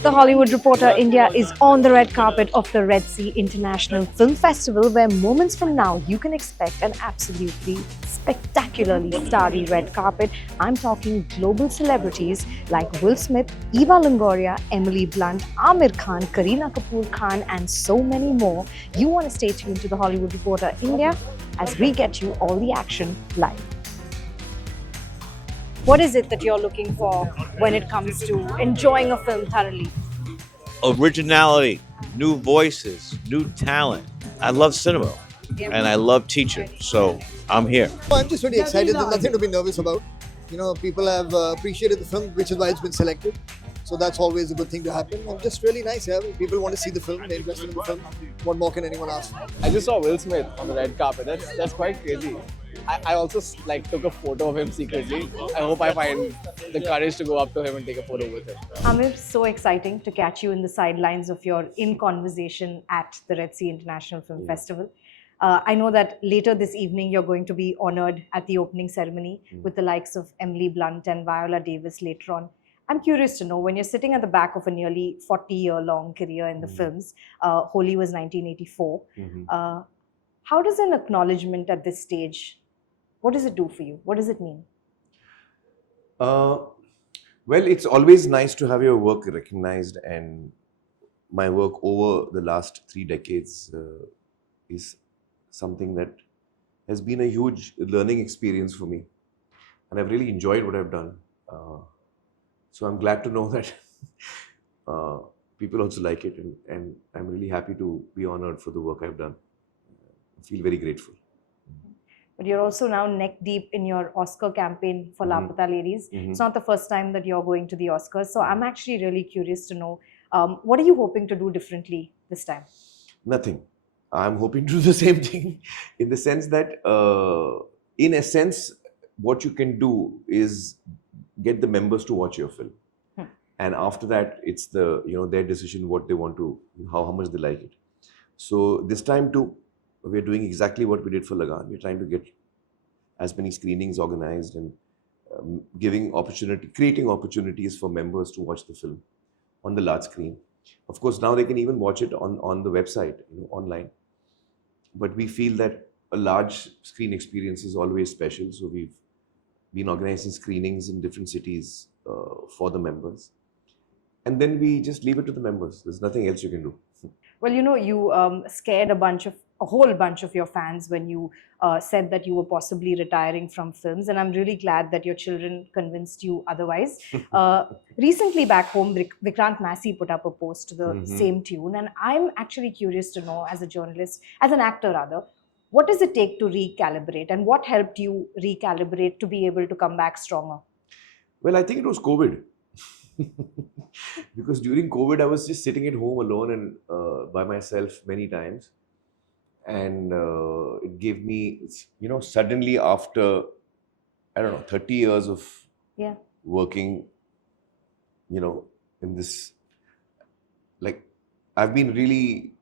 The Hollywood Reporter India is on the red carpet of the Red Sea International Film Festival, where moments from now you can expect an absolutely spectacularly starry red carpet. I'm talking global celebrities like Will Smith, Eva Longoria, Emily Blunt, Amir Khan, Kareena Kapoor Khan, and so many more. You want to stay tuned to the Hollywood Reporter India as we get you all the action live. What is it that you're looking for when it comes to enjoying a film thoroughly? Originality, new voices, new talent. I love cinema and I love teaching. So I'm here. I'm just really excited. There's nothing to be nervous about. People have appreciated the film, which is why it's been selected. So that's always a good thing to happen. And just really nice. Yeah, people want to see the film. They're interested in the film. What more can anyone ask for? I just saw Will Smith on the red carpet. That's quite crazy. I also took a photo of him secretly. I hope I find the courage to go up to him and take a photo with him. Amir, so exciting to catch you in the sidelines of your in conversation at the Red Sea International Film Festival. I know that later this evening you're going to be honored at the opening ceremony with the likes of Emily Blunt and Viola Davis later on. I'm curious to know, when you're sitting at the back of a nearly 40-year-long career in the films, Holi was 1984, how does an acknowledgement at this stage, what does it do for you? What does it mean? Well, it's always nice to have your work recognized, and my work over the last 3 decades is something that has been a huge learning experience for me, and I've really enjoyed what I've done. So I'm glad to know that people also like it, and I'm really happy to be honored for the work I've done. I feel very grateful. But you're also now neck deep in your Oscar campaign for Lapata Ladies. It's not the first time that you're going to the Oscars. So I'm actually really curious to know, what are you hoping to do differently this time? Nothing. I'm hoping to do the same thing, in the sense that, in a sense, what you can do is get the members to watch your film. And after that, it's their decision what they want to, how much they like it. So this time too, we're doing exactly what we did for Lagan. We're trying to get as many screenings organized and creating opportunities for members to watch the film on the large screen. Of course, now they can even watch it on the website, online. But we feel that a large screen experience is always special. So we've been organizing screenings in different cities for the members. And then we just leave it to the members. There's nothing else you can do. Well, you scared a whole bunch of your fans when you said that you were possibly retiring from films. And I'm really glad that your children convinced you otherwise. Recently back home, Vikrant Massey put up a post to the same tune. And I'm actually curious to know, as a journalist, as an actor rather, what does it take to recalibrate, and what helped you recalibrate to be able to come back stronger? Well, I think it was COVID. Because during COVID, I was just sitting at home alone and by myself many times. And it gave me, suddenly after, 30 years of working, in this, like, I've been really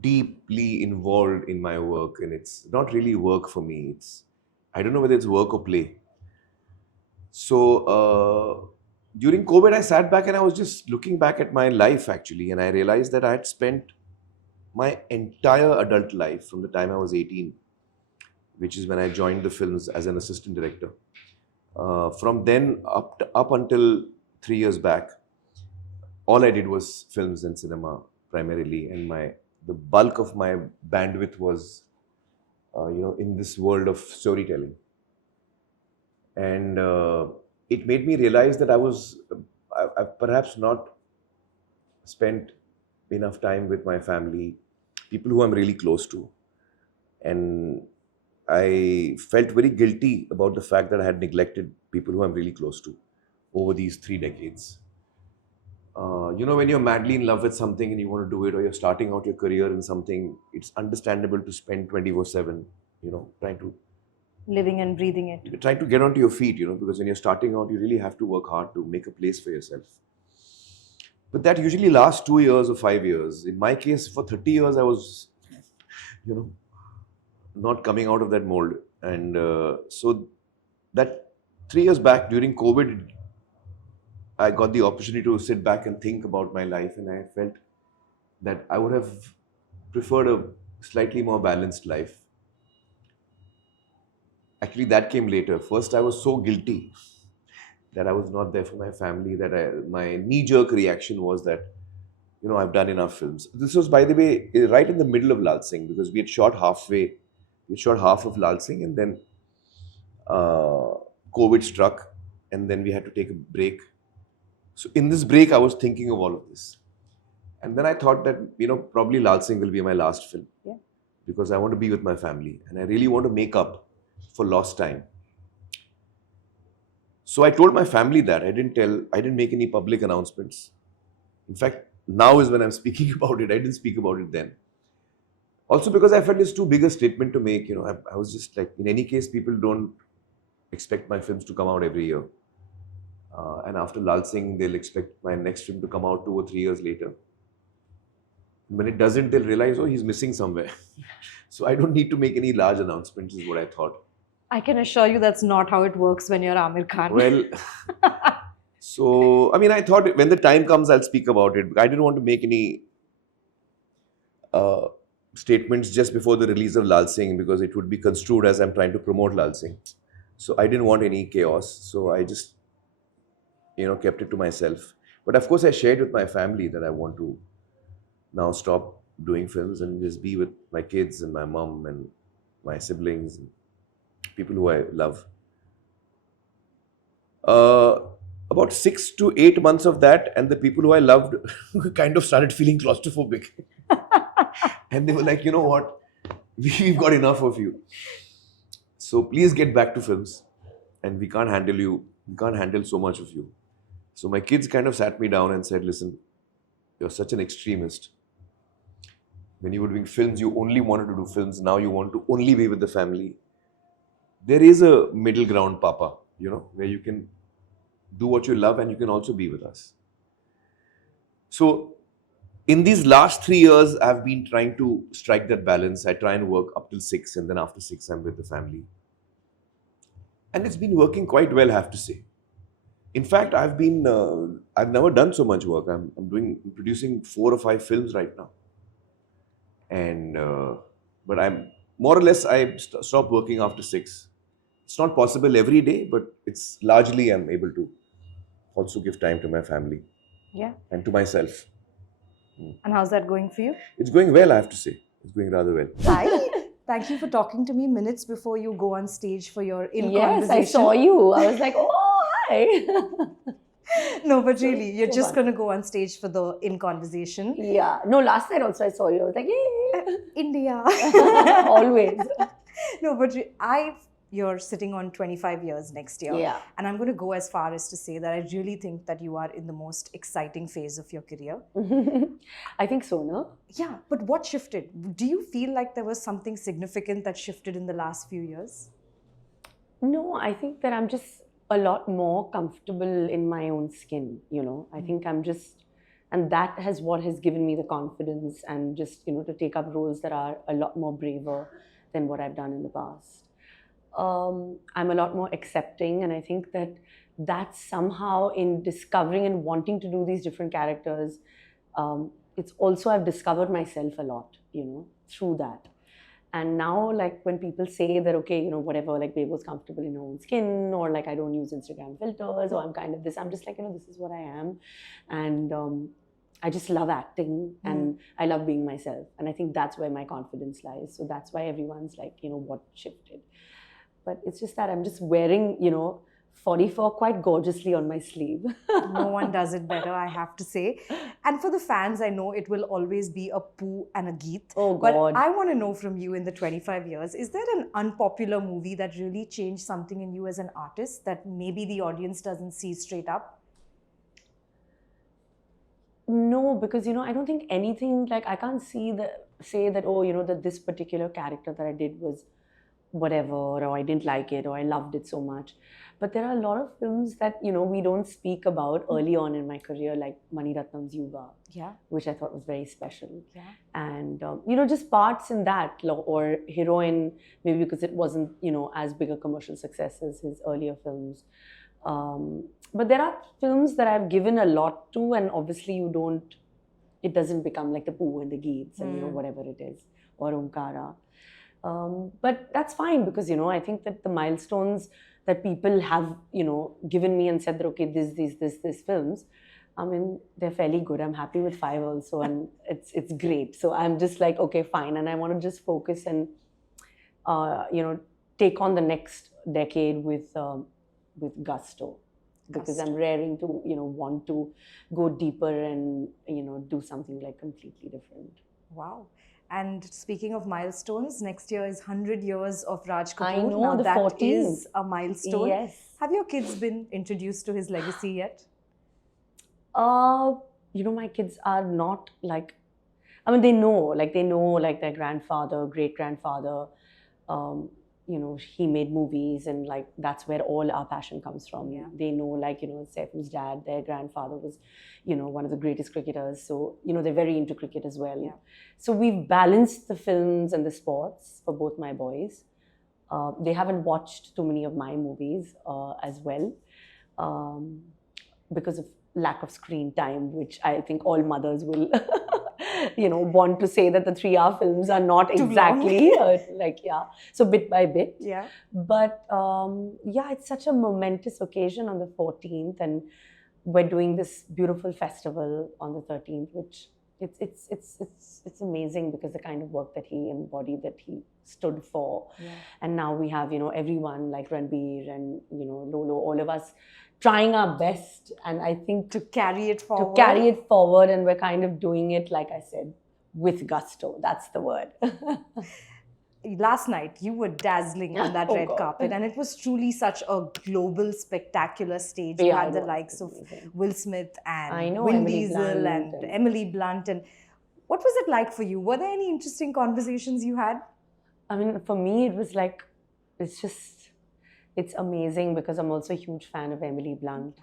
deeply involved in my work, and it's not really work for me. I don't know whether it's work or play. So during COVID, I sat back and I was just looking back at my life actually, and I realized that I had spent my entire adult life from the time I was 18, which is when I joined the films as an assistant director. From then up until 3 years back, all I did was films and cinema primarily, and the bulk of my bandwidth was, in this world of storytelling. And it made me realize that I've perhaps not spent enough time with my family, people who I'm really close to. And I felt very guilty about the fact that I had neglected people who I'm really close to over these 3 decades. When you're madly in love with something and you want to do it, or you're starting out your career in something, it's understandable to spend 24/7, Living and breathing it. trying to get onto your feet, because when you're starting out, you really have to work hard to make a place for yourself. But that usually lasts 2 years or 5 years. In my case, for 30 years, I was, not coming out of that mold. And so that 3 years back during COVID, I got the opportunity to sit back and think about my life, and I felt that I would have preferred a slightly more balanced life. Actually, that came later. First, I was so guilty that I was not there for my family, that my knee-jerk reaction was that, I've done enough films. This was, by the way, right in the middle of Lal Singh, because we had shot halfway. We shot half of Lal Singh, and then COVID struck, and then we had to take a break. So in this break, I was thinking of all of this. And then I thought that, probably Lal Singh will be my last film. Yeah. Because I want to be with my family, and I really want to make up for lost time. So I told my family that. I didn't make any public announcements. In fact, now is when I'm speaking about it. I didn't speak about it then. Also because I felt it's too big a statement to make. I was just like, in any case, people don't expect my films to come out every year. And after Lal Singh, they'll expect my next film to come out 2 or 3 years later. When it doesn't, they'll realize, oh, he's missing somewhere. So I don't need to make any large announcements, is what I thought. I can assure you that's not how it works when you're Amir Khan. Well, so, I thought when the time comes, I'll speak about it. I didn't want to make any statements just before the release of Lal Singh, because it would be construed as I'm trying to promote Lal Singh. So I didn't want any chaos. So I just, kept it to myself. But of course, I shared with my family that I want to now stop doing films and just be with my kids and my mom and my siblings and people who I love. About 6 to 8 months of that, and the people who I loved kind of started feeling claustrophobic. And they were like, you know what, we've got enough of you. So please get back to films. And we can't handle you. We can't handle so much of you. So my kids kind of sat me down and said, listen, you're such an extremist. When you were doing films, you only wanted to do films. Now you want to only be with the family. There is a middle ground, Papa, where you can do what you love and you can also be with us. So in these last 3 years, I've been trying to strike that balance. I try and work up till 6, and then after 6, I'm with the family. And it's been working quite well, I have to say. In fact, I've never done so much work. I'm producing 4 or 5 films right now. And, but I'm more or less, I stopped working after 6. It's not possible every day, but it's largely I'm able to also give time to my family. Yeah. And to myself. And how's that going for you? It's going well, I have to say. It's going rather well. Hi. Thank you for talking to me minutes before you go on stage for your conversation. Yes, I saw you. I was like, oh, hi. No, but really, you're just going to go on stage for the in conversation. Yeah. No, last night also I saw you. I was like, hey. India. Always. No, but you're sitting on 25 years next year. Yeah. And I'm going to go as far as to say that I really think that you are in the most exciting phase of your career. I think so, no? Yeah, but what shifted? Do you feel like there was something significant that shifted in the last few years? No, I think that I'm just a lot more comfortable in my own skin, I think I'm just, and that has what has given me the confidence and just, to take up roles that are a lot more braver than what I've done in the past. I'm a lot more accepting, and I think that somehow in discovering and wanting to do these different characters, it's also I've discovered myself a lot, through that. And now, like, when people say that, okay, whatever, like, Bebo's comfortable in her own skin, or like, I don't use Instagram filters, or I'm kind of this, I'm just like, this is what I am. And I just love acting, and I love being myself. And I think that's where my confidence lies. So that's why everyone's like, what shifted. But it's just that I'm just wearing, 44 quite gorgeously on my sleeve. No one does it better, I have to say. And for the fans, I know it will always be a poo and a geet. Oh, but God. I want to know from you, in the 25 years, is there an unpopular movie that really changed something in you as an artist that maybe the audience doesn't see straight up? No, because, I don't think anything, like, I can't say that, oh, that this particular character that I did was whatever, or I didn't like it, or I loved it so much. But there are a lot of films that, we don't speak about early on in my career, like Mani Ratnam's Yuva, which I thought was very special. Yeah. And, just parts in that, or Heroine, maybe because it wasn't, as big a commercial success as his earlier films. But there are films that I've given a lot to, and obviously it doesn't become like the Pooh and the Geets and whatever it is, or Omkara. But that's fine because I think that the milestones that people have given me and said that okay, these films, I mean, they're fairly good. I'm happy with 5 also, and it's great. So I'm just like, okay, fine, and I want to just focus and take on the next decade with gusto, because I'm raring to want to go deeper and do something like completely different. Wow. And speaking of milestones, next year is 100 years of Raj Kapoor. I know, now the that 14th. is a milestone. Yes. Have your kids been introduced to his legacy yet? My kids are not like, I mean, they know their grandfather, great grandfather, he made movies, and like that's where all our passion comes from. Yeah. They know Saiful's dad, their grandfather was, one of the greatest cricketers. So, they're very into cricket as well. Yeah. So we've balanced the films and the sports for both my boys. They haven't watched too many of my movies as well because of lack of screen time, which I think all mothers will, want to say that the 3-hour films are not Too exactly so bit by bit. Yeah. But it's such a momentous occasion on the 14th, and we're doing this beautiful festival on the 13th, which it's amazing because the kind of work that he embodied, that he stood for. Yeah. And now we have everyone like Ranbir and Lolo, all of us trying our best, and I think To carry it forward. And we're kind of doing it, like I said, with gusto. That's the word. Last night, you were dazzling on that red carpet, and it was truly such a global, spectacular stage. You had the likes of Will Smith and Vin Emily Diesel Blunt and Emily Blunt. And what was it like for you? Were there any interesting conversations you had? I mean, for me, it was like, it's amazing because I'm also a huge fan of Emily Blunt.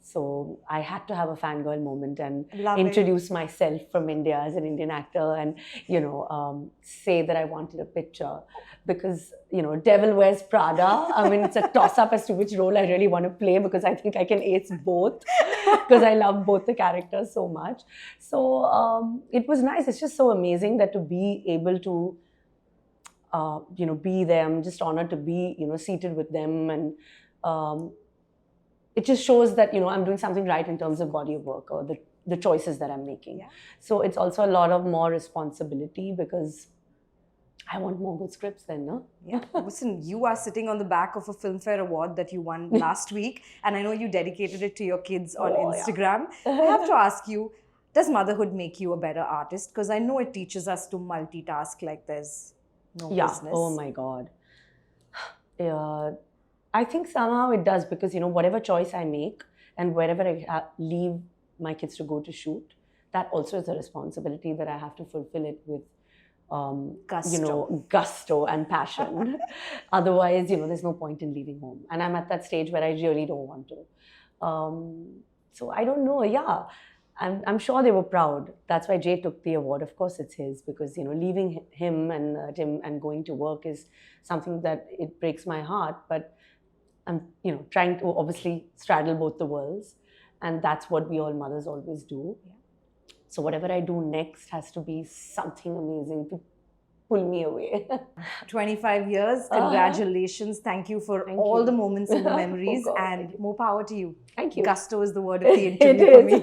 So I had to have a fangirl moment and introduce myself from India as an Indian actor, and say that I wanted a picture, because Devil Wears Prada, I mean, it's a toss-up as to which role I really want to play, because I think I can ace both because I love both the characters so much. So it was nice. It's just so amazing that to be able to be there. I'm just honored to be seated with them, and it just shows that I'm doing something right in terms of body of work, or the choices that I'm making. Yeah. So it's also a lot of more responsibility, because I want more good scripts then, no? Yeah. Listen, you are sitting on the back of a Filmfare Award that you won last week, and I know you dedicated it to your kids on Instagram. Yeah. I have to ask you, does motherhood make you a better artist? Because I know it teaches us to multitask like there's no business. Oh my God. I think somehow it does, because whatever choice I make and wherever I leave my kids to go to shoot, that also is a responsibility that I have to fulfill it with gusto and passion. Otherwise, there's no point in leaving home. And I'm at that stage where I really don't want to. So I don't know. Yeah, I'm sure they were proud. That's why Jay took the award. Of course, it's his, because leaving him and Tim and going to work is something that it breaks my heart. But I'm trying to obviously straddle both the worlds, and that's what we all mothers always do. Yeah. So whatever I do next has to be something amazing to pull me away. 25 years, congratulations. Thank you for all the moments and the memories, and more power to you. Thank you. Gusto is the word of the interview for me.